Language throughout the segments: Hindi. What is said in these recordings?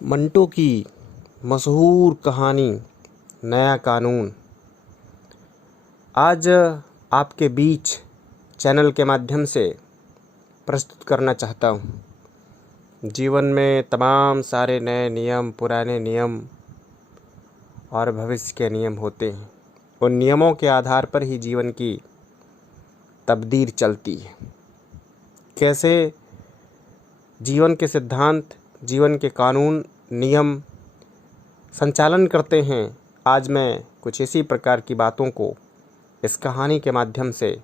मंटो की मशहूर कहानी नया कानून आज आपके बीच चैनल के माध्यम से प्रस्तुत करना चाहता हूँ। जीवन में तमाम सारे नए नियम, पुराने नियम और भविष्य के नियम होते हैं। उन नियमों के आधार पर ही जीवन की तकदीर चलती है। कैसे जीवन के सिद्धांत, जीवन के कानून, नियम संचालन करते हैं, आज मैं कुछ इसी प्रकार की बातों को इस कहानी के माध्यम से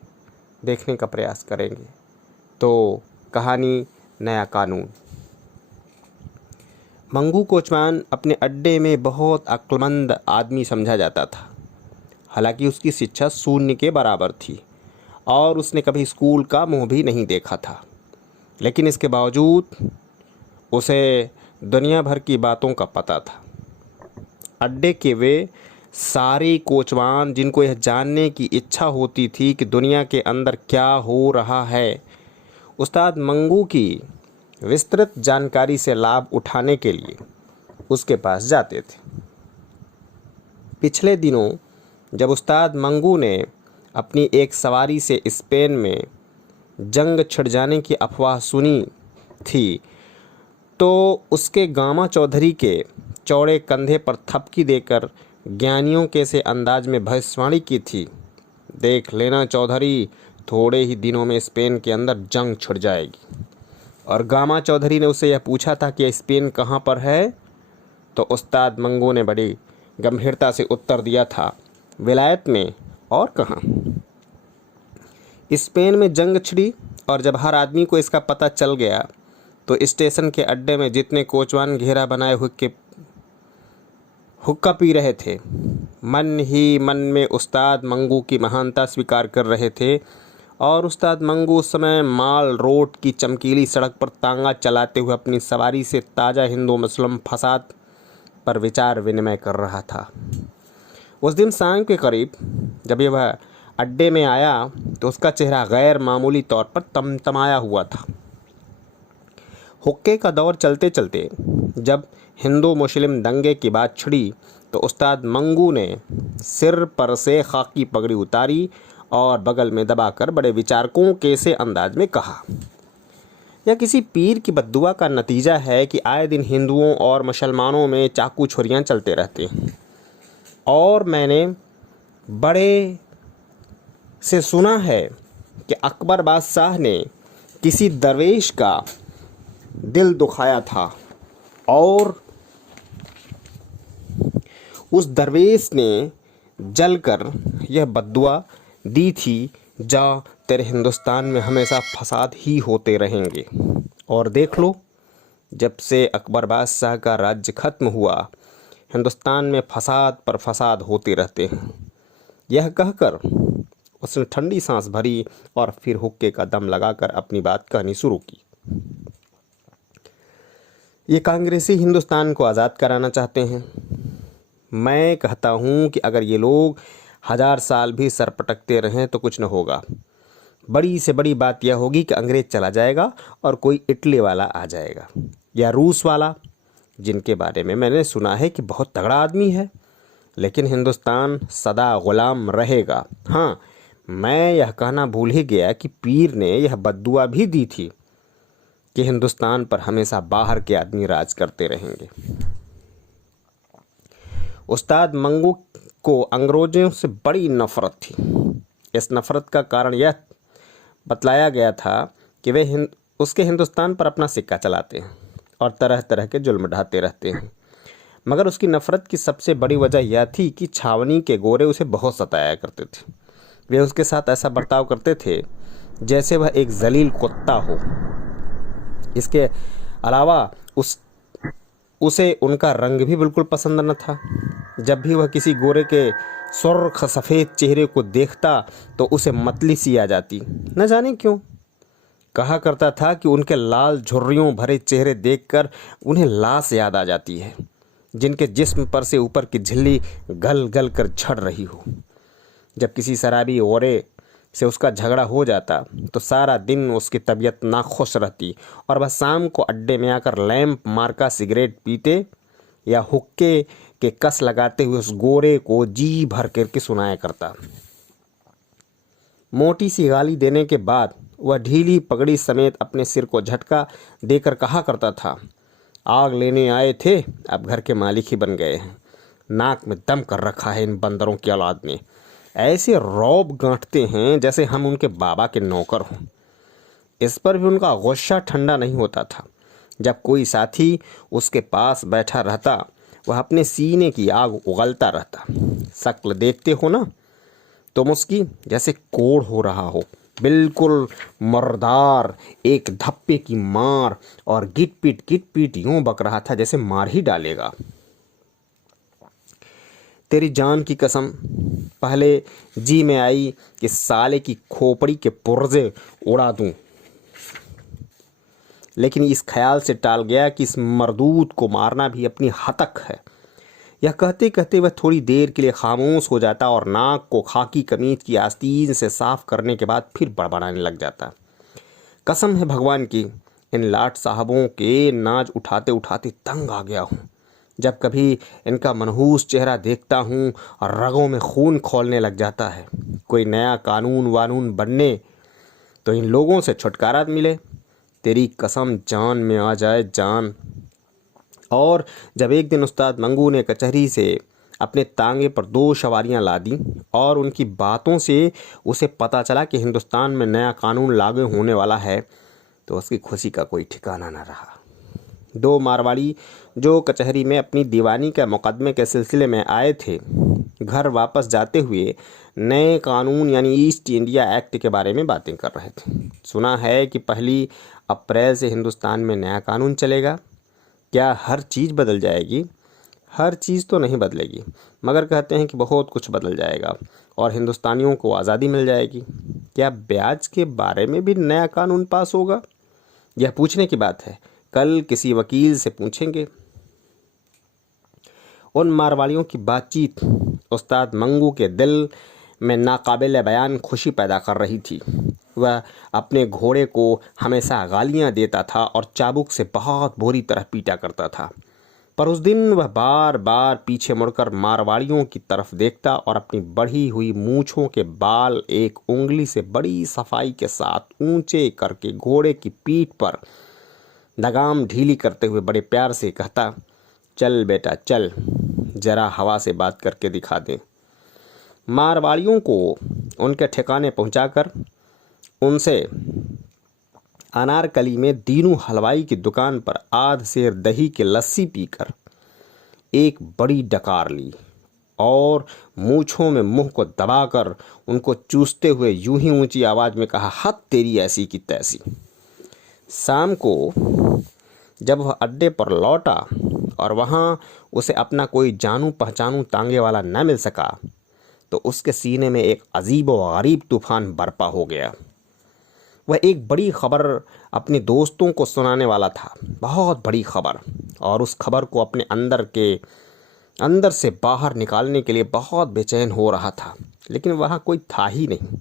देखने का प्रयास करेंगे। तो कहानी नया कानून। मंगू कोचवान अपने अड्डे में बहुत अक्लमंद आदमी समझा जाता था। हालांकि उसकी शिक्षा शून्य के बराबर थी और उसने कभी स्कूल का मुंह भी नहीं देखा था, लेकिन इसके बावजूद उसे दुनिया भर की बातों का पता था। अड्डे के वे सारे कोचवान जिनको यह जानने की इच्छा होती थी कि दुनिया के अंदर क्या हो रहा है, उस्ताद मंगू की विस्तृत जानकारी से लाभ उठाने के लिए उसके पास जाते थे। पिछले दिनों जब उस्ताद मंगू ने अपनी एक सवारी से स्पेन में जंग छिड़ जाने की अफवाह सुनी थी, तो उसके गामा चौधरी के चौड़े कंधे पर थपकी देकर ज्ञानियों के से अंदाज में भविष्यवाणी की थी, देख लेना चौधरी, थोड़े ही दिनों में स्पेन के अंदर जंग छिड़ जाएगी। और गामा चौधरी ने उससे यह पूछा था कि स्पेन कहाँ पर है, तो उस्ताद मंगू ने बड़ी गंभीरता से उत्तर दिया था, विलायत में, और कहाँ। स्पेन में जंग छिड़ी और जब हर आदमी को इसका पता चल गया तो स्टेशन के अड्डे में जितने कोचवान घेरा बनाए हुक्का पी रहे थे, मन ही मन में उस्ताद मंगू की महानता स्वीकार कर रहे थे। और उस्ताद मंगू उस समय माल रोड की चमकीली सड़क पर तांगा चलाते हुए अपनी सवारी से ताज़ा हिंदू मुस्लिम फसाद पर विचार विनिमय कर रहा था। उस दिन शाम के करीब जब वह अड्डे में आया तो उसका चेहरा गैर मामूली तौर पर तमतमाया हुआ था। हुक्के का दौर चलते चलते जब हिंदू मुस्लिम दंगे की बात छिड़ी तो उस्ताद मंगू ने सिर पर से खाकी पगड़ी उतारी और बगल में दबाकर बड़े विचारकों के से अंदाज में कहा, यह किसी पीर की बद्दुआ का नतीजा है कि आए दिन हिंदुओं और मुसलमानों में चाकू छुरियां चलते रहते हैं। और मैंने बड़े से सुना है कि अकबर बादशाह ने किसी दरवेश का दिल दुखाया था और उस दरवेश ने जलकर यह बद्दुआ दी थी, जा तेरे हिंदुस्तान में हमेशा फसाद ही होते रहेंगे। और देख लो, जब से अकबर बादशाह का राज्य खत्म हुआ, हिंदुस्तान में फसाद पर फसाद होते रहते हैं। यह कहकर उसने ठंडी सांस भरी और फिर हुक्के का दम लगाकर अपनी बात कहनी शुरू की। ये कांग्रेसी हिंदुस्तान को आज़ाद कराना चाहते हैं। मैं कहता हूँ कि अगर ये लोग 1000 साल भी सर पटकते रहें तो कुछ न होगा। बड़ी से बड़ी बात यह होगी कि अंग्रेज चला जाएगा और कोई इटली वाला आ जाएगा या रूस वाला, जिनके बारे में मैंने सुना है कि बहुत तगड़ा आदमी है, लेकिन हिंदुस्तान सदा गुलाम रहेगा। हाँ, मैं यह कहना भूल ही गया कि पीर ने यह बद्दुआ भी दी थी कि हिंदुस्तान पर हमेशा बाहर के आदमी राज करते रहेंगे। उस्ताद मंगू को अंग्रेजों से बड़ी नफरत थी। इस नफरत का कारण यह बतलाया गया था कि वे उसके हिंदुस्तान पर अपना सिक्का चलाते हैं और तरह तरह के जुल्म ढाते रहते हैं। मगर उसकी नफरत की सबसे बड़ी वजह यह थी कि छावनी के गोरे उसे बहुत सताया करते थे। वे उसके साथ ऐसा बर्ताव करते थे जैसे वह एक जलील कुत्ता हो। इसके अलावा उसे उनका रंग भी बिल्कुल पसंद न था। जब भी वह किसी गोरे के सुर्ख सफ़ेद चेहरे को देखता तो उसे मतली सी आ जाती, न जाने क्यों। कहा करता था कि उनके लाल झुर्रियों भरे चेहरे देखकर उन्हें लाश याद आ जाती है, जिनके जिस्म पर से ऊपर की झिल्ली गल गल कर झड़ रही हो। जब किसी शराबी औरे से उसका झगड़ा हो जाता तो सारा दिन उसकी तबीयत नाखुश रहती और वह शाम को अड्डे में आकर लैंप मारका सिगरेट पीते या हुक्के के कस लगाते हुए उस गोरे को जी भर करके सुनाया करता। मोटी सी गाली देने के बाद वह ढीली पगड़ी समेत अपने सिर को झटका देकर कहा करता था, आग लेने आए थे, अब घर के मालिक ही बन गए हैं। नाक में दम कर रखा है इन बंदरों की औलाद ने। ऐसे रौब गांठते हैं जैसे हम उनके बाबा के नौकर हों। इस पर भी उनका गुस्सा ठंडा नहीं होता था। जब कोई साथी उसके पास बैठा रहता वह अपने सीने की आग उगलता रहता। शक्ल देखते हो ना तुम उसकी, जैसे कोढ़ हो रहा हो, बिल्कुल मर्दार, एक धप्पे की मार, और गिट पीट यूं बक रहा था जैसे मार ही डालेगा। तेरी जान की कसम, पहले जी में आई कि साले की खोपड़ी के पुर्जे उड़ा दूं, लेकिन इस ख्याल से टाल गया कि इस मरदूत को मारना भी अपनी हतक है। यह कहते कहते वह थोड़ी देर के लिए खामोश हो जाता और नाक को खाकी कमीज की आस्तीन से साफ करने के बाद फिर बड़बड़ाने लग जाता। कसम है भगवान की, इन लाट साहबों के नाज उठाते उठाते तंग आ गया हूँ। जब कभी इनका मनहूस चेहरा देखता हूँ और रगों में खून खौलने लग जाता है। कोई नया कानून वानून बनने तो इन लोगों से छुटकारा मिले। तेरी कसम जान में आ जाए जान। और जब एक दिन उस्ताद मंगू ने कचहरी से अपने तांगे पर 2 सवारियां ला दी और उनकी बातों से उसे पता चला कि हिंदुस्तान में नया कानून लागू होने वाला है, तो उसकी खुशी का कोई ठिकाना न रहा। 2 मारवाड़ी जो कचहरी में अपनी दीवानी के मुकदमे के सिलसिले में आए थे, घर वापस जाते हुए नए कानून यानी ईस्ट इंडिया एक्ट के बारे में बातें कर रहे थे। सुना है कि 1 अप्रैल से हिंदुस्तान में नया कानून चलेगा। क्या हर चीज़ बदल जाएगी? हर चीज़ तो नहीं बदलेगी, मगर कहते हैं कि बहुत कुछ बदल जाएगा और हिंदुस्तानियों को आज़ादी मिल जाएगी। क्या ब्याज के बारे में भी नया कानून पास होगा? यह पूछने की बात है, कल किसी वकील से पूछेंगे। उन मारवाड़ियों की बातचीत उस्ताद मंगू के दिल में नाकाबिल बयान खुशी पैदा कर रही थी। वह अपने घोड़े को हमेशा गालियां देता था और चाबुक से बहुत बुरी तरह पीटा करता था, पर उस दिन वह बार बार पीछे मुड़कर मारवाड़ियों की तरफ देखता और अपनी बढ़ी हुई मूंछों के बाल एक उंगली से बड़ी सफाई के साथ ऊंचे करके घोड़े की पीठ पर लगाम ढीली करते हुए बड़े प्यार से कहता, चल बेटा चल, जरा हवा से बात करके दिखा दे। मारवाड़ियों को उनके ठिकाने पहुंचाकर उनसे अनारकली में दीनू हलवाई की दुकान पर आध सेर दही की लस्सी पीकर एक बड़ी डकार ली और मूंछों में मुंह को दबाकर उनको चूसते हुए यूं ही ऊंची आवाज में कहा, हद तेरी ऐसी की तैसी। शाम को जब वह अड्डे पर लौटा और वहां उसे अपना कोई जानू पहचानू तांगे वाला न मिल सका, तो उसके सीने में एक अजीब व गरीब तूफान बरपा हो गया। वह एक बड़ी खबर अपने दोस्तों को सुनाने वाला था, बहुत बड़ी खबर, और उस खबर को अपने अंदर से बाहर निकालने के लिए बहुत बेचैन हो रहा था, लेकिन वहाँ कोई था ही नहीं।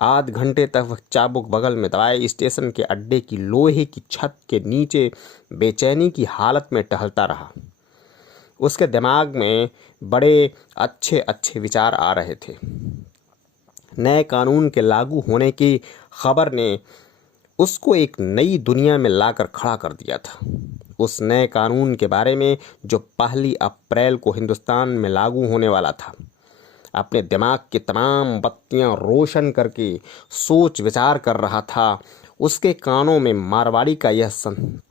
आध घंटे तक वह चाबुक बगल में दबाए स्टेशन के अड्डे की लोहे की छत के नीचे बेचैनी की हालत में टहलता रहा। उसके दिमाग में बड़े अच्छे अच्छे विचार आ रहे थे। नए कानून के लागू होने की खबर ने उसको एक नई दुनिया में लाकर खड़ा कर दिया था। उस नए कानून के बारे में जो 1 अप्रैल को हिंदुस्तान में लागू होने वाला था, अपने दिमाग की तमाम बत्तियां रोशन करके सोच विचार कर रहा था। उसके कानों में मारवाड़ी का यह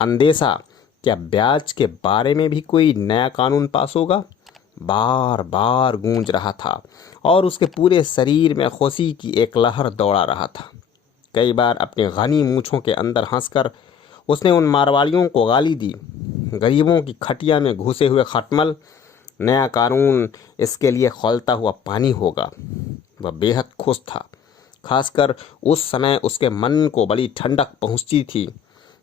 अंदेशा, क्या ब्याज के बारे में भी कोई नया कानून पास होगा, बार बार गूंज रहा था और उसके पूरे शरीर में खुशी की एक लहर दौड़ा रहा था। कई बार अपने घनी मूंछों के अंदर हंसकर उसने उन मारवाड़ियों को गाली दी, गरीबों की खटिया में घुसे हुए खटमल, नया कानून इसके लिए खौलता हुआ पानी होगा। वह बेहद खुश था। खासकर उस समय उसके मन को बड़ी ठंडक पहुंचती थी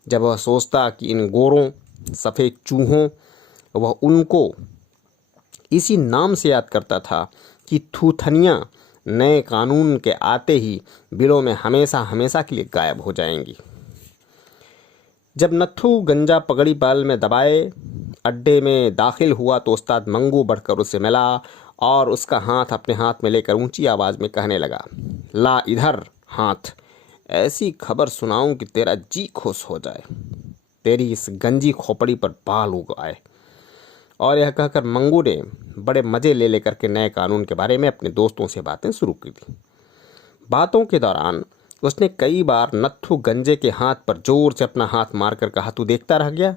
जब वह सोचता कि इन गोरों सफ़ेद चूहों, वह उनको इसी नाम से याद करता था कि थूथनिया नए कानून के आते ही बिलों में हमेशा हमेशा के लिए गायब हो जाएंगी। जब नत्थू गंजा पगड़ी बाल में दबाए अड्डे में दाखिल हुआ तो उस्ताद मंगू बढ़कर उससे मिला और उसका हाथ अपने हाथ में लेकर ऊंची आवाज़ में कहने लगा, ला इधर हाथ, ऐसी खबर सुनाऊं कि तेरा जी खुश हो जाए, तेरी इस गंजी खोपड़ी पर बाल उग आए। और यह कहकर मंगू ने बड़े मज़े ले लेकर के नए कानून के बारे में अपने दोस्तों से बातें शुरू की थी। बातों के दौरान उसने कई बार नत्थू गंजे के हाथ पर जोर से अपना हाथ मारकर कहा, तू देखता रह गया,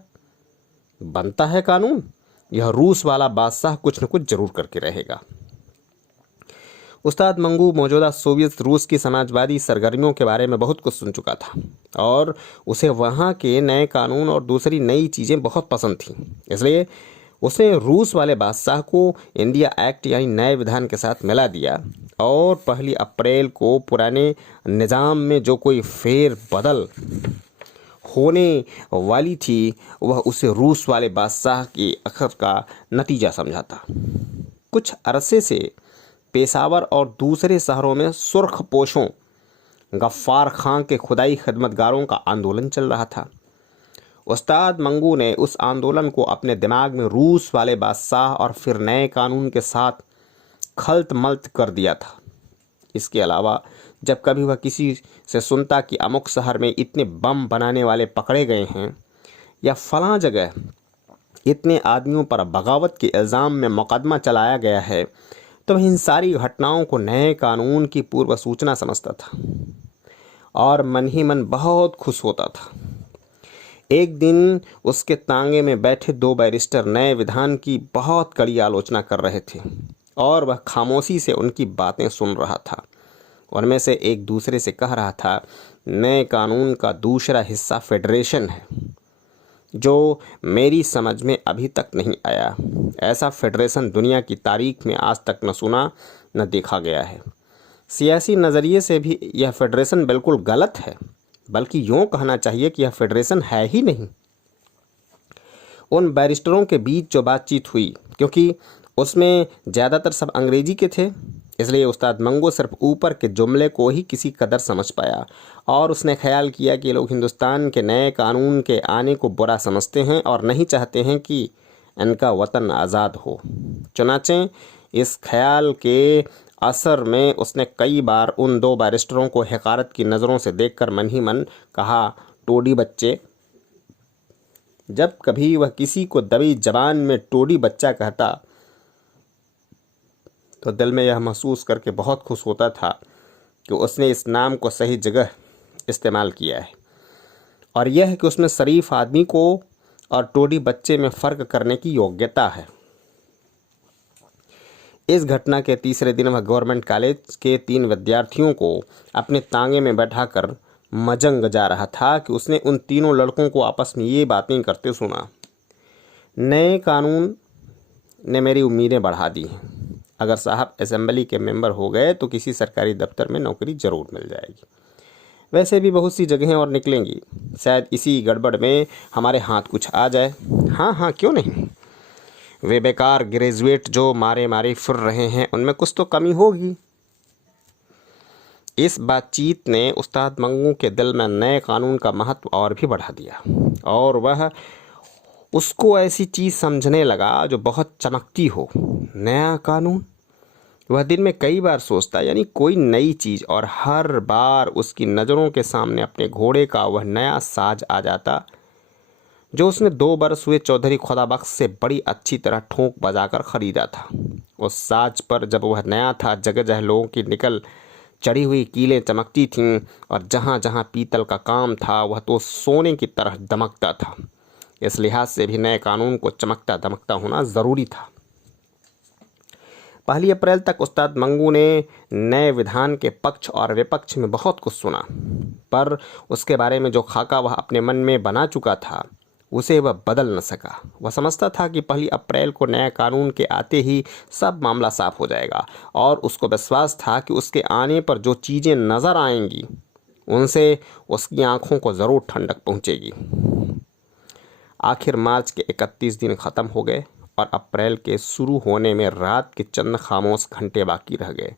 बनता है कानून, यह रूस वाला बादशाह कुछ न कुछ जरूर करके रहेगा। उस्ताद मंगू मौजूदा सोवियत रूस की समाजवादी सरगर्मियों के बारे में बहुत कुछ सुन चुका था और उसे वहाँ के नए कानून और दूसरी नई चीज़ें बहुत पसंद थीं। इसलिए उसने रूस वाले बादशाह को इंडिया एक्ट यानी नए विधान के साथ मिला दिया और 1 अप्रैल को पुराने निज़ाम में जो कोई फेर बदल होने वाली थी वह उसे रूस वाले बादशाह के अखर का नतीजा समझा था। कुछ अरसे से पेशावर और दूसरे शहरों में सुर्ख पोशों गफ्फार खां के खुदाई खिदमतगारों का आंदोलन चल रहा था। उस्ताद मंगू ने उस आंदोलन को अपने दिमाग में रूस वाले बादशाह और फिर नए कानून के साथ खल्त मल्त कर दिया था। इसके अलावा जब कभी वह किसी से सुनता कि अमुक शहर में इतने बम बनाने वाले पकड़े गए हैं या फलां जगह इतने आदमियों पर बगावत के इल्ज़ाम में मुकदमा चलाया गया है, तो वह इन सारी घटनाओं को नए कानून की पूर्व सूचना समझता था और मन ही मन बहुत खुश होता था। एक दिन उसके तांगे में बैठे 2 बैरिस्टर नए विधान की बहुत कड़ी आलोचना कर रहे थे और वह खामोशी से उनकी बातें सुन रहा था। उनमें से एक दूसरे से कह रहा था, नए कानून का दूसरा हिस्सा फेडरेशन है जो मेरी समझ में अभी तक नहीं आया। ऐसा फेडरेशन दुनिया की तारीख में आज तक न सुना न देखा गया है। सियासी नज़रिए से भी यह फेडरेशन बिल्कुल गलत है, बल्कि यूँ कहना चाहिए कि यह फेडरेशन है ही नहीं। उन बैरिस्टरों के बीच जो बातचीत हुई, क्योंकि उसमें ज़्यादातर सब अंग्रेजी के थे, इसलिए उस्ताद मंगू सिर्फ ऊपर के जुमले को ही किसी कदर समझ पाया और उसने ख्याल किया कि लोग हिंदुस्तान के नए कानून के आने को बुरा समझते हैं और नहीं चाहते हैं कि इनका वतन आज़ाद हो। चुनाचे इस ख्याल के असर में उसने कई बार उन 2 बैरिस्टरों को हक़ारत की नज़रों से देखकर मन ही मन कहा, टोडी बच्चे। जब कभी वह किसी को दबी जबान में टोडी बच्चा कहता तो दिल में यह महसूस करके बहुत खुश होता था कि उसने इस नाम को सही जगह इस्तेमाल किया है और यह है कि उसमें शरीफ आदमी को और टोडी बच्चे में फ़र्क करने की योग्यता है। इस घटना के तीसरे दिन वह गवर्नमेंट कॉलेज के 3 विद्यार्थियों को अपने तांगे में बैठाकर मजंग जा रहा था कि उसने उन तीनों लड़कों को आपस में ये बातें करते सुना। नए कानून ने मेरी उम्मीदें बढ़ा दी हैं। अगर साहब असेंबली के मेंबर हो गए तो किसी सरकारी दफ्तर में नौकरी ज़रूर मिल जाएगी। वैसे भी बहुत सी जगहें और निकलेंगी, शायद इसी गड़बड़ में हमारे हाथ कुछ आ जाए। हाँ, क्यों नहीं। वे बेकार ग्रेजुएट जो मारे मारे फिर रहे हैं उनमें कुछ तो कमी होगी। इस बातचीत ने उस्ताद मंगू के दिल में नए कानून का महत्व और भी बढ़ा दिया और वह उसको ऐसी चीज़ समझने लगा जो बहुत चमकती हो। नया कानून, वह दिन में कई बार सोचता, यानी कोई नई चीज़, और हर बार उसकी नज़रों के सामने अपने घोड़े का वह नया साज आ जाता जो उसने 2 बरस हुए चौधरी खुदाबख्श से बड़ी अच्छी तरह ठोंक बजाकर ख़रीदा था। उस साज पर जब वह नया था, जगह जगह लोगों की निकल चढ़ी हुई कीलें चमकती थीं और जहाँ जहाँ पीतल का काम था वह तो सोने की तरह दमकता था। इस लिहाज से भी नए कानून को चमकता दमकता होना ज़रूरी था। 1 अप्रैल तक उस्ताद मंगू ने नए विधान के पक्ष और विपक्ष में बहुत कुछ सुना, पर उसके बारे में जो खाका वह अपने मन में बना चुका था उसे वह बदल न सका। वह समझता था कि 1 अप्रैल को नए कानून के आते ही सब मामला साफ हो जाएगा और उसको विश्वास था कि उसके आने पर जो चीज़ें नज़र आएंगी उनसे उसकी आंखों को ज़रूर ठंडक पहुंचेगी। आखिर मार्च के 31 दिन ख़त्म हो गए और अप्रैल के शुरू होने में रात के चंद खामोश घंटे बाकी रह गए।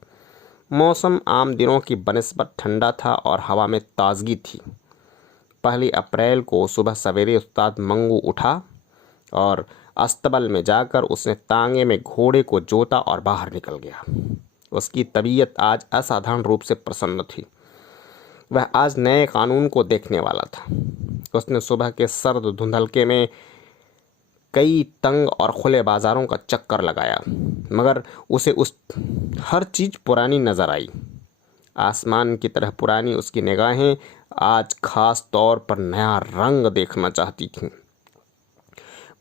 मौसम आम दिनों की बनिस्बत ठंडा था और हवा में ताजगी थी। 1 अप्रैल को सुबह सवेरे उस्ताद मंगू उठा और अस्तबल में जाकर उसने तांगे में घोड़े को जोता और बाहर निकल गया। उसकी तबीयत आज असाधारण रूप से प्रसन्न थी। वह आज नए कानून को देखने वाला था। उसने सुबह के सर्द धुंधलके में कई तंग और खुले बाजारों का चक्कर लगाया, मगर उसे हर चीज़ पुरानी नजर आई। आसमान की तरह पुरानी उसकी निगाहें आज खास तौर पर नया रंग देखना चाहती थीं।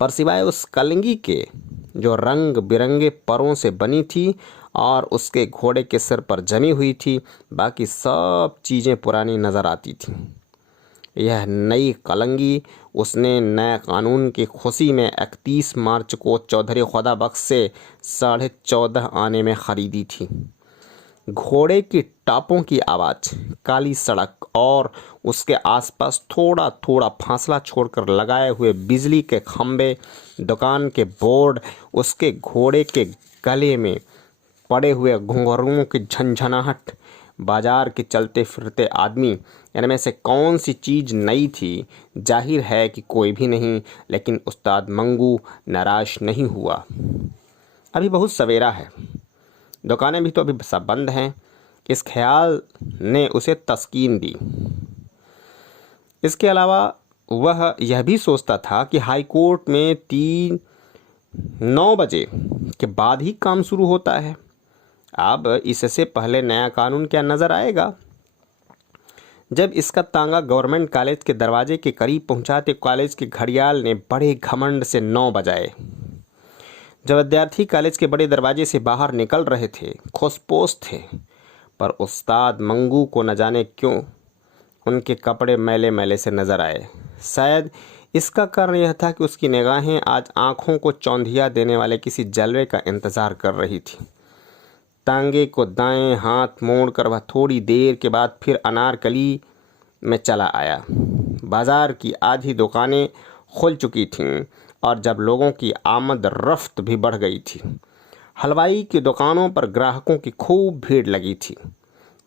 पर सिवाय उस कलंगी के जो रंग बिरंगे परों से बनी थी और उसके घोड़े के सिर पर जमी हुई थी, बाकी सब चीज़ें पुरानी नजर आती थीं। यह नई कलंगी उसने नए कानून की खुशी में 31 मार्च को चौधरी खुदा बख्श से 14:30 आने में ख़रीदी थी। घोड़े की टापों की आवाज़, काली सड़क और उसके आसपास थोड़ा थोड़ा फासला छोड़कर लगाए हुए बिजली के खंभे, दुकान के बोर्ड, उसके घोड़े के गले में पड़े हुए घुंघरुओं की झंझनाहट, बाजार के चलते फिरते आदमी, इनमें से कौन सी चीज़ नई थी? जाहिर है कि कोई भी नहीं, लेकिन उस्ताद मंगू निराश नहीं हुआ। अभी बहुत सवेरा है, दुकानें भी तो अभी सब बंद हैं। इस ख्याल ने उसे तस्कीन दी। इसके अलावा वह यह भी सोचता था कि हाई कोर्ट में 9 बजे के बाद ही काम शुरू होता है। अब इससे पहले नया कानून क्या नज़र आएगा? जब इसका तांगा गवर्नमेंट कॉलेज के दरवाजे के करीब पहुंचा तो कॉलेज के घड़ियाल ने बड़े घमंड से 9 बजाए। जब विद्यार्थी कॉलेज के बड़े दरवाजे से बाहर निकल रहे थे, खुशपोश थे, पर उस्ताद मंगू को न जाने क्यों उनके कपड़े मैले मैले से नजर आए। शायद इसका कारण यह था कि उसकी निगाहें आज आंखों को चौंधिया देने वाले किसी जलवे का इंतजार कर रही थी। तांगे को दाएं हाथ मोड़कर वह थोड़ी देर के बाद फिर अनारकली में चला आया। बाजार की आधी दुकानें खुल चुकी थीं और जब लोगों की आमद रफ्त भी बढ़ गई थी। हलवाई की दुकानों पर ग्राहकों की खूब भीड़ लगी थी।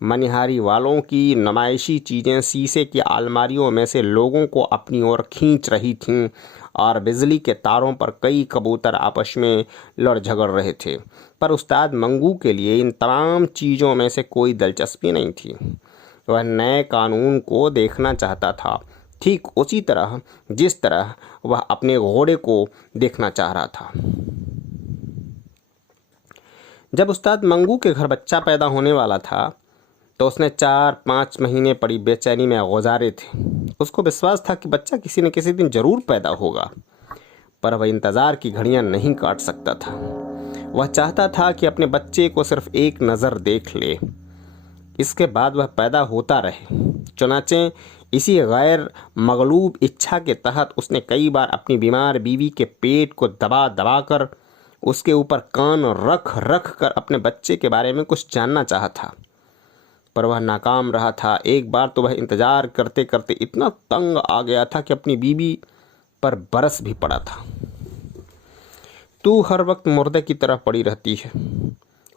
मनिहारी वालों की नुमाइशी चीज़ें शीशे की अलमारियों में से लोगों को अपनी ओर खींच रही थीं और बिजली के तारों पर कई कबूतर आपस में लड़ झगड़ रहे थे। पर उस्ताद मंगू के लिए इन तमाम चीज़ों में से कोई दिलचस्पी नहीं थी। वह नए कानून को देखना चाहता था, ठीक उसी तरह जिस तरह वह अपने घोड़े को देखना चाह रहा था। जब उस्ताद मंगू के घर बच्चा पैदा होने वाला था तो उसने 4-5 महीने पड़ी बेचैनी में गुजारे थे। उसको विश्वास था कि बच्चा किसी न किसी दिन जरूर पैदा होगा, पर वह इंतज़ार की घड़ियां नहीं काट सकता था। वह चाहता था कि अपने बच्चे को सिर्फ एक नज़र देख ले, इसके बाद वह पैदा होता रहे। चुनाचे इसी गैर मगलूब इच्छा के तहत उसने कई बार अपनी बीमार बीवी के पेट को दबा दबा कर उसके ऊपर कान रख रख कर अपने बच्चे के बारे में कुछ जानना चाहा था, पर वह नाकाम रहा था। एक बार तो वह इंतज़ार करते करते इतना तंग आ गया था कि अपनी बीवी पर बरस भी पड़ा था। तू हर वक्त मुर्दे की तरह पड़ी रहती है,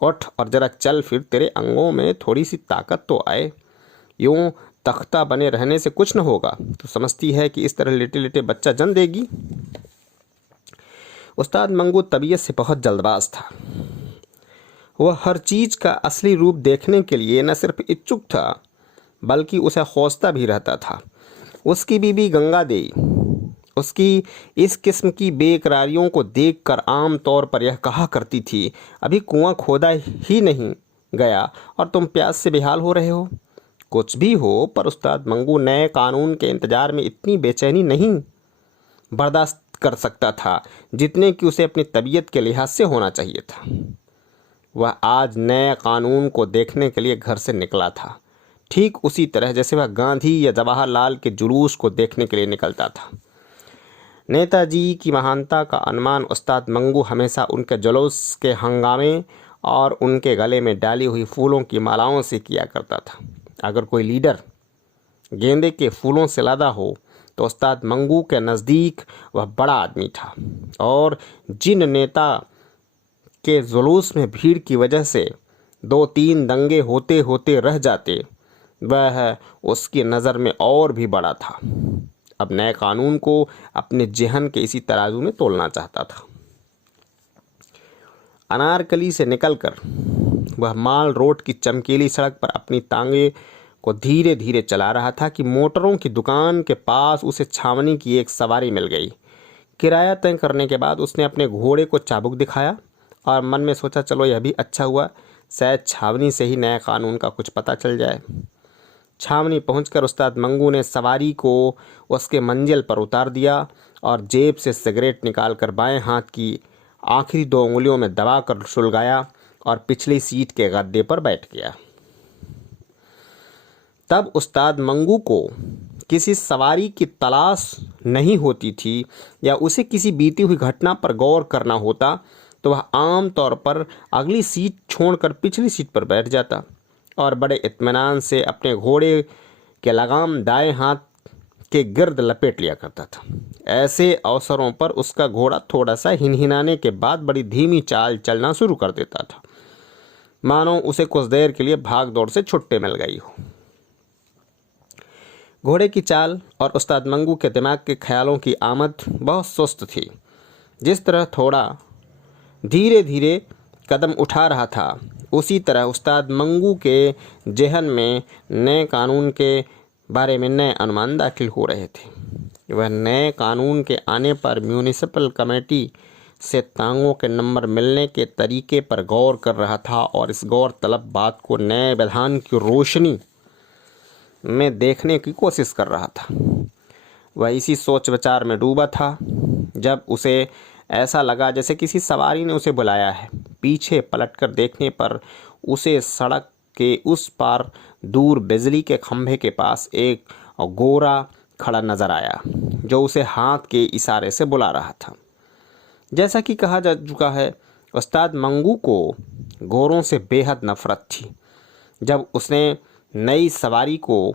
उठ और जरा चल फिर, तेरे अंगों में थोड़ी सी ताकत तो आए। यूं तख्ता बने रहने से कुछ न होगा। तो समझती है कि इस तरह लेटे लेटे बच्चा जन्म देगी? उस्ताद मंगू तबीयत से बहुत जल्दबाज था। वह हर चीज़ का असली रूप देखने के लिए न सिर्फ इच्छुक था, बल्कि उसे खोजता भी रहता था। उसकी बीबी गंगा देई उसकी इस किस्म की बेकरारियों को देखकर आम तौर पर यह कहा करती थी, अभी कुआं खोदा ही नहीं गया और तुम प्यास से बेहाल हो रहे हो। कुछ भी हो, पर उस्ताद मंगू नए कानून के इंतजार में इतनी बेचैनी नहीं बर्दाश्त कर सकता था जितने कि उसे अपनी तबीयत के लिहाज से होना चाहिए था। वह आज नए कानून को देखने के लिए घर से निकला था, ठीक उसी तरह जैसे वह गांधी या जवाहरलाल के जुलूस को देखने के लिए निकलता था। नेताजी की महानता का अनुमान उस्ताद मंगू हमेशा उनके जुलूस के हंगामे और उनके गले में डाली हुई फूलों की मालाओं से किया करता था। अगर कोई लीडर गेंदे के फूलों से लदा हो तो उस्ताद मंगू के नज़दीक वह बड़ा आदमी था, और जिन नेता के जुलूस में भीड़ की वजह से 2-3 दंगे होते होते रह जाते, वह उसकी नज़र में और भी बड़ा था। अब नए कानून को अपने जेहन के इसी तराजू में तोलना चाहता था। अनारकली से निकलकर वह माल रोड की चमकीली सड़क पर अपनी तांगे को धीरे धीरे चला रहा था कि मोटरों की दुकान के पास उसे छावनी की एक सवारी मिल गई। किराया तय करने के बाद उसने अपने घोड़े को चाबुक दिखाया और मन में सोचा, चलो यह भी अच्छा हुआ, शायद छावनी से ही नए कानून का कुछ पता चल जाए। छावनी पहुंचकर उस्ताद मंगू ने सवारी को उसके मंजिल पर उतार दिया और जेब से सिगरेट निकालकर बाएं हाथ की आखिरी 2 उंगलियों में दबाकर सुलगाया और पिछली सीट के गद्दे पर बैठ गया। तब उस्ताद मंगू को किसी सवारी की तलाश नहीं होती थी या उसे किसी बीती हुई घटना पर गौर करना होता तो वह आम तौर पर अगली सीट छोड़कर पिछली सीट पर बैठ जाता और बड़े इत्मीनान से अपने घोड़े के लगाम दाएं हाथ के गिर्द लपेट लिया करता था। ऐसे अवसरों पर उसका घोड़ा थोड़ा सा हिनहिनाने के बाद बड़ी धीमी चाल चलना शुरू कर देता था, मानो उसे कुछ देर के लिए भाग दौड़ से छुट्टी मिल गई हो। घोड़े की चाल और उस्ताद मंगू के दिमाग के ख्यालों की आमद बहुत सुस्त थी। जिस तरह थोड़ा धीरे धीरे कदम उठा रहा था, उसी तरह उस्ताद मंगू के जेहन में नए कानून के बारे में नए अनुमान दाखिल हो रहे थे। वह नए कानून के आने पर म्यूनिसिपल कमेटी से तांगों के नंबर मिलने के तरीके पर गौर कर रहा था और इस गौर तलब बात को नए विधान की रोशनी में देखने की कोशिश कर रहा था। वह इसी सोच विचार में डूबा था जब उसे ऐसा लगा जैसे किसी सवारी ने उसे बुलाया है। पीछे पलटकर देखने पर उसे सड़क के उस पार दूर बिजली के खंभे के पास एक गोरा खड़ा नजर आया जो उसे हाथ के इशारे से बुला रहा था। जैसा कि कहा जा चुका है, उस्ताद मंगू को गोरों से बेहद नफरत थी। जब उसने नई सवारी को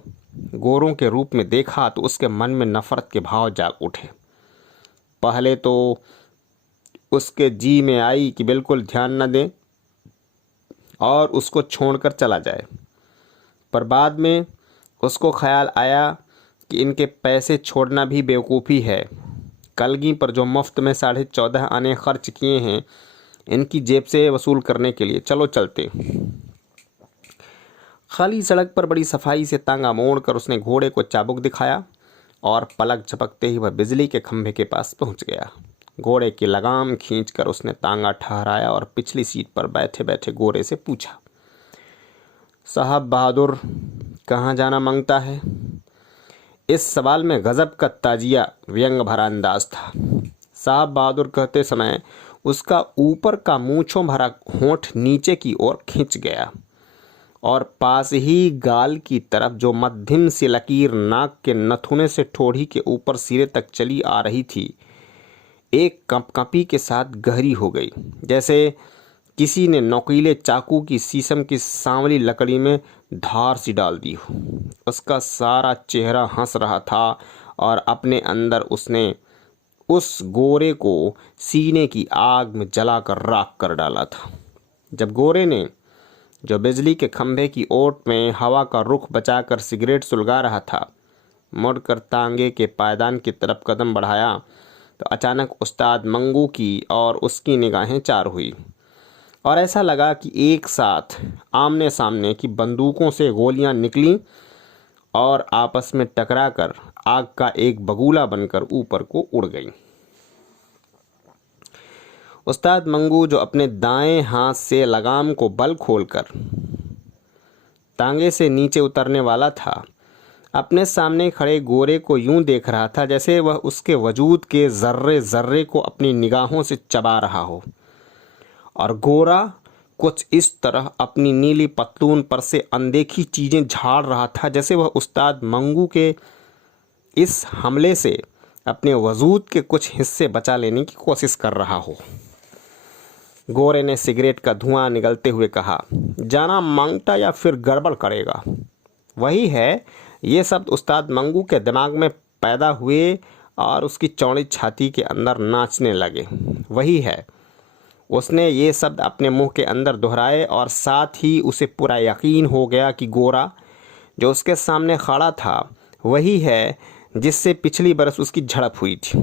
गोरों के रूप में देखा तो उसके मन में नफरत के भाव जाग उठे। पहले तो उसके जी में आई कि बिल्कुल ध्यान न दें और उसको छोड़कर चला जाए, पर बाद में उसको ख्याल आया कि इनके पैसे छोड़ना भी बेवकूफ़ी है। कलगी पर जो मुफ्त में 14.5 आने खर्च किए हैं, इनकी जेब से वसूल करने के लिए चलो चलते। खाली सड़क पर बड़ी सफाई से तांगा मोड़कर उसने घोड़े को चाबुक दिखाया और पलक झपकते ही वह बिजली के खंभे के पास पहुंच गया। घोड़े की लगाम खींचकर उसने तांगा ठहराया और पिछली सीट पर बैठे बैठे गोरे से पूछा, साहब बहादुर, कहाँ जाना मांगता है? इस सवाल में गजब का ताजिया व्यंग भरा अंदाज था। साहब बहादुर कहते समय उसका ऊपर का मूंछों भरा होंठ नीचे की ओर खिंच गया और पास ही गाल की तरफ जो मध्यम सी लकीर नाक के नथुने से ठोड़ी के ऊपर सिरे तक चली आ रही थी, एक कंपकंपी के साथ गहरी हो गई, जैसे किसी ने नोकीले चाकू की शीशम की सांवली लकड़ी में धार सी डाल दी हो। उसका सारा चेहरा हंस रहा था और अपने अंदर उसने उस गोरे को सीने की आग में जलाकर राख कर डाला था। जब गोरे ने, जो बिजली के खंभे की ओट में हवा का रुख बचाकर सिगरेट सुलगा रहा था, मुड़कर तांगे के पायदान की तरफ कदम बढ़ाया तो अचानक उस्ताद मंगू की और उसकी निगाहें चार हुई और ऐसा लगा कि एक साथ आमने सामने की बंदूकों से गोलियां निकलीं और आपस में टकराकर आग का एक बगुला बनकर ऊपर को उड़ गईं। उस्ताद मंगू, जो अपने दाएं हाथ से लगाम को बल खोलकर तांगे से नीचे उतरने वाला था, अपने सामने खड़े गोरे को यूं देख रहा था जैसे वह उसके वजूद के जर्रे जर्रे को अपनी निगाहों से चबा रहा हो। और गोरा कुछ इस तरह अपनी नीली पतलून पर से अनदेखी चीज़ें झाड़ रहा था जैसे वह उस्ताद मंगू के इस हमले से अपने वजूद के कुछ हिस्से बचा लेने की कोशिश कर रहा हो। गोरे ने सिगरेट का धुआं निगलते हुए कहा, जाना मांगता या फिर गड़बड़ करेगा? वही है। ये शब्द उस्ताद मंगू के दिमाग में पैदा हुए और उसकी चौड़ी छाती के अंदर नाचने लगे। वही है। उसने ये शब्द अपने मुंह के अंदर दोहराए और साथ ही उसे पूरा यकीन हो गया कि गोरा जो उसके सामने खड़ा था वही है जिससे पिछली बरस उसकी झड़प हुई थी,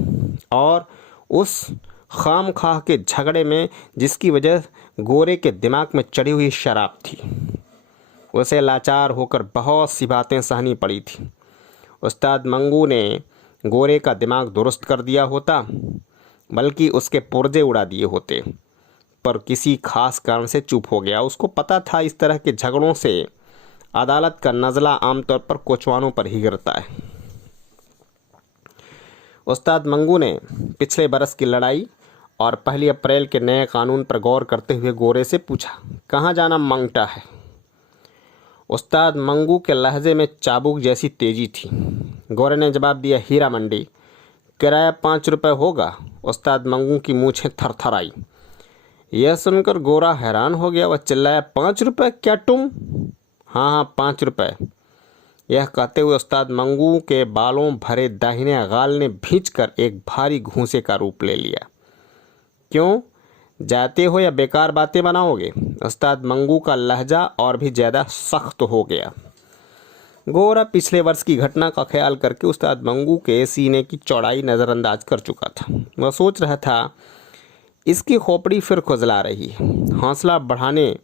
और उस खामखाह के झगड़े में जिसकी वजह गोरे के दिमाग में चढ़ी हुई शराब थी। उसे लाचार होकर बहुत सी बातें सहनी पड़ी थी। उस्ताद मंगू ने गोरे का दिमाग दुरुस्त कर दिया होता, बल्कि उसके पुर्जे उड़ा दिए होते, पर किसी खास कारण से चुप हो गया। उसको पता था इस तरह के झगड़ों से अदालत का नज़ला आमतौर पर कोचवानों पर ही गिरता है। उस्ताद मंगू ने पिछले बरस की लड़ाई और 1 अप्रैल के नए कानून पर गौर करते हुए गोरे से पूछा, कहाँ जाना मांगता है? उस्ताद मंगू के लहजे में चाबुक जैसी तेजी थी। गोरे ने जवाब दिया, हीरा मंडी। किराया 5 रुपये होगा। उस्ताद मंगू की मूछें थरथराई। यह सुनकर गोरा हैरान हो गया। वह चिल्लाया, 5 रुपये? क्या तुम? हाँ 5 रुपये। यह कहते हुए उस्ताद मंगू के बालों भरे दाहिने गाल ने भींचकर एक भारी घूंसे का रूप ले लिया। क्यों जाते हो या बेकार बातें बनाओगे? उस्ताद मंगू का लहजा और भी ज़्यादा सख्त हो गया। गोरा पिछले वर्ष की घटना का ख्याल करके उस्ताद मंगू के सीने की चौड़ाई नज़रअंदाज कर चुका था। वह सोच रहा था, इसकी खोपड़ी फिर खुजला रही है। हौसला बढ़ाने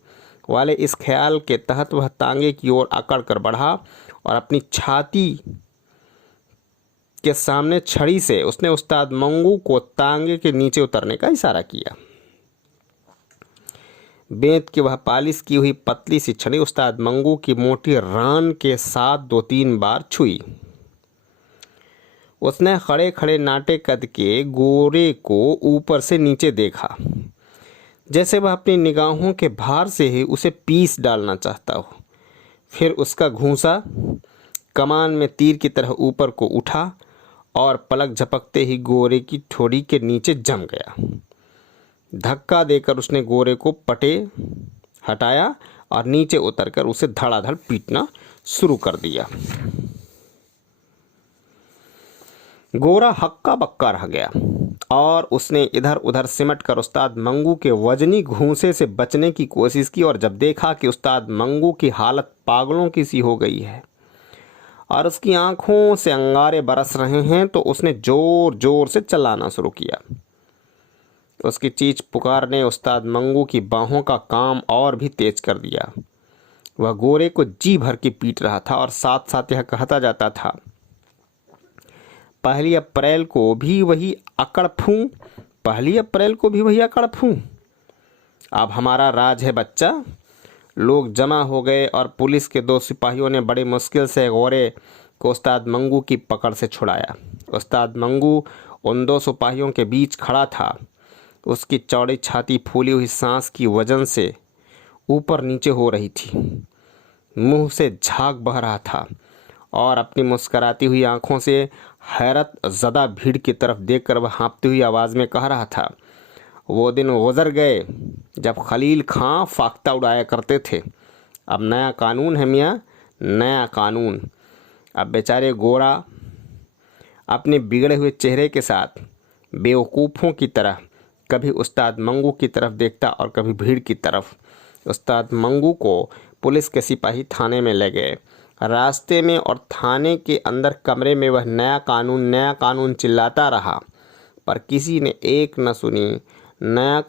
वाले इस ख्याल के तहत वह तांगे की ओर अकड़ कर बढ़ा और अपनी छाती के सामने छड़ी से उसने उस्ताद मंगू को तांगे के नीचे उतरने का इशारा किया। बेंत की वह पालिश की हुई पतली सी छड़ी उस्ताद मंगू की मोटी रान के साथ 2-3 बार छुई। उसने खड़े खड़े नाटे कद के गोरे को ऊपर से नीचे देखा, जैसे वह अपनी निगाहों के भार से ही उसे पीस डालना चाहता हो। फिर उसका घूंसा कमान में तीर की तरह ऊपर को उठा और पलक झपकते ही गोरे की ठोड़ी के नीचे जम गया। धक्का देकर उसने गोरे को पटे हटाया और नीचे उतरकर उसे धड़ाधड़ पीटना शुरू कर दिया। गोरा हक्का बक्का रह गया और उसने इधर उधर सिमट कर उस्ताद मंगू के वजनी घूंसे से बचने की कोशिश की, और जब देखा कि उस्ताद मंगू की हालत पागलों की सी हो गई है और उसकी आंखों से अंगारे बरस रहे हैं, तो उसने जोर जोर से चिल्लाना शुरू किया। उसकी चीख पुकार ने उस्ताद मंगू की बाहों का काम और भी तेज कर दिया। वह गोरे को जी भर के पीट रहा था और साथ साथ यह कहता जाता था, 1 अप्रैल को भी वही अकड़ फूं, 1 अप्रैल को भी वही अकड़ फूं। अब हमारा राज है बच्चा। लोग जमा हो गए और पुलिस के 2 सिपाहियों ने बड़ी मुश्किल से गोरे को उस्ताद मंगू की पकड़ से छुड़ाया। उस्ताद मंगू उन 2 सिपाहियों के बीच खड़ा था। उसकी चौड़ी छाती फूली हुई सांस की वजन से ऊपर नीचे हो रही थी। मुंह से झाग बह रहा था और अपनी मुस्कराती हुई आंखों से हैरत ज़दा भीड़ की तरफ देखकर वह हाँफती हुई आवाज़ में कह रहा था, वो दिन गुजर गए जब खलील खां फाख्ता उड़ाया करते थे। अब नया कानून है मियाँ, नया कानून। अब बेचारे गोरा अपने बिगड़े हुए चेहरे के साथ बेवकूफ़ों की तरह कभी उस्ताद मंगू की तरफ देखता और कभी भीड़ की तरफ। उस्ताद मंगू को पुलिस के सिपाही थाने में ले गए। रास्ते में और थाने के अंदर कमरे में वह नया कानून चिल्लाता रहा, पर किसी ने एक न सुनी। नया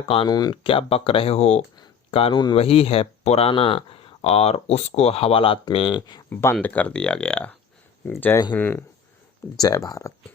कानून क्या बक रहे हो? कानून वही है पुराना, और उसको हवालात में बंद कर दिया गया। जय हिंद, जय भारत।